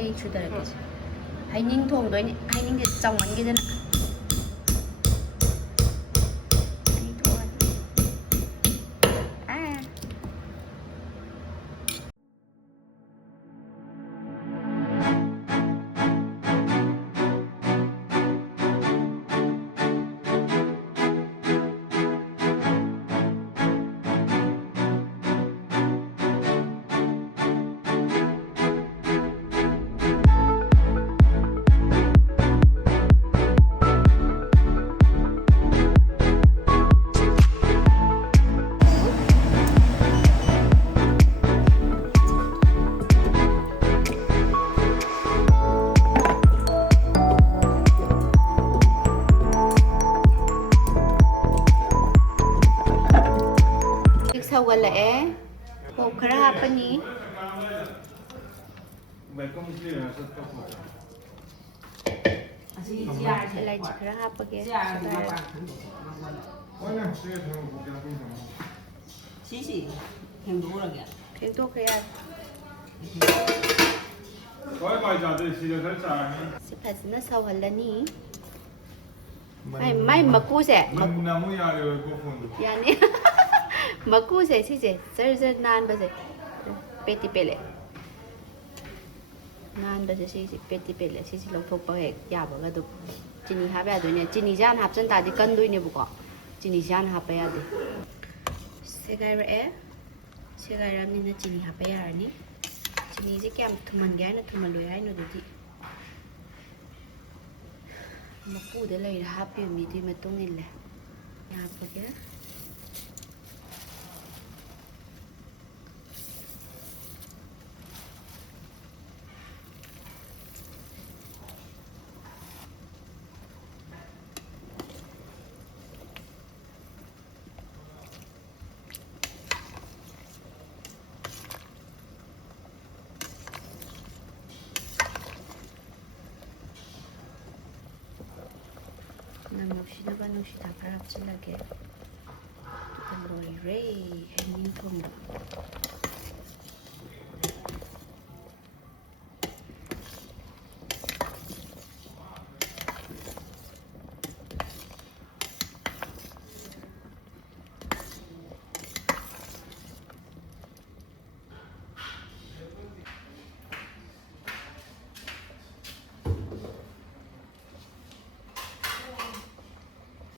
ꯑꯩ ꯁꯨꯗꯔꯛꯀꯦꯁꯦ ꯍꯩꯅꯤꯡ ꯊꯣꯡꯗꯣꯏꯅꯦ ꯍꯩꯅꯤꯡꯁꯦ ꯆꯥꯎꯃꯟꯈꯤꯗꯅ ꯁꯧꯒꯠꯂꯛꯑꯦ ꯄꯣꯞ ꯈꯔ ꯍꯥꯞꯄꯅꯤ ꯏꯂꯥꯏꯆꯤ ꯈꯔ ꯍꯥꯞꯄꯒꯦ ꯁꯤꯁꯤ ꯐꯦꯡꯗꯣꯛꯎꯔꯒꯦ ꯐꯦꯡꯗꯣꯛꯈ꯭ꯔꯦ ꯌꯥꯔꯦ ꯁꯤ ꯐꯖꯅ ꯁꯧꯍꯜꯂꯅꯤ ꯃꯥꯏ ꯃꯀꯨꯁꯦ ꯌꯥꯅꯤ ꯃꯀꯨꯁꯦ ꯁꯤꯁꯦ ꯖꯔ ꯖꯔ ꯅꯥꯟꯕꯁꯦ ꯄꯦꯠꯇꯤ ꯄꯦꯠꯂꯦ ꯅꯥꯟꯕꯁꯦ ꯁꯤꯁꯦ ꯄꯦꯠꯇꯤ ꯄꯦꯠꯂꯦ ꯁꯤꯁꯦ ꯂꯧꯊꯣꯛꯄ ꯍꯦꯛ ꯌꯥꯕꯒ ꯑꯗꯨꯝ ꯆꯤꯅꯤ ꯍꯥꯞꯄ ꯌꯥꯗꯣꯏꯅꯦ ꯆꯤꯅꯤꯁꯦ ꯍꯥꯟꯅ ꯍꯥꯞꯆꯤꯟ ꯇꯥꯔꯗꯤ ꯀꯟꯗꯣꯏꯅꯦꯕꯀꯣ ꯆꯤꯅꯤꯁꯦ ꯍꯥꯟꯅ ꯍꯥꯞꯄ ꯌꯥꯗꯦ ꯁꯦꯒꯥꯏꯔꯛꯑꯦ ꯁꯦꯒꯥꯏꯔꯛꯑꯕꯅꯤꯅ ꯆꯤꯅꯤ ꯍꯥꯞꯄ ꯌꯥꯔꯅꯤ ꯆꯤꯅꯤꯁꯦ ꯀꯌꯥꯝ ꯊꯨꯝꯍꯟꯒꯦ ꯍꯥꯏꯅꯣ ꯊꯨꯝꯍꯜꯂꯣꯏ ꯍꯥꯏꯅꯣ ꯑꯗꯨꯗꯤ ꯃꯀꯨꯗ ꯂꯩꯔ ꯍꯥꯞꯄꯤꯕ ꯃꯤꯗꯨꯒꯤ ꯃꯇꯨꯡ ꯏꯜꯂꯦ ꯍꯥꯞꯄꯒꯦ ꯅꯪ ꯅꯨꯡꯁꯤꯅꯕ ꯅꯨꯡꯁꯤꯗꯥꯛ ꯈꯔ ꯍꯥꯞꯆꯤꯜꯂꯒꯦ ꯑꯗꯨꯒ ꯂꯣꯏꯔꯦ ꯍꯩꯅꯤꯡ ꯊꯣꯡꯕ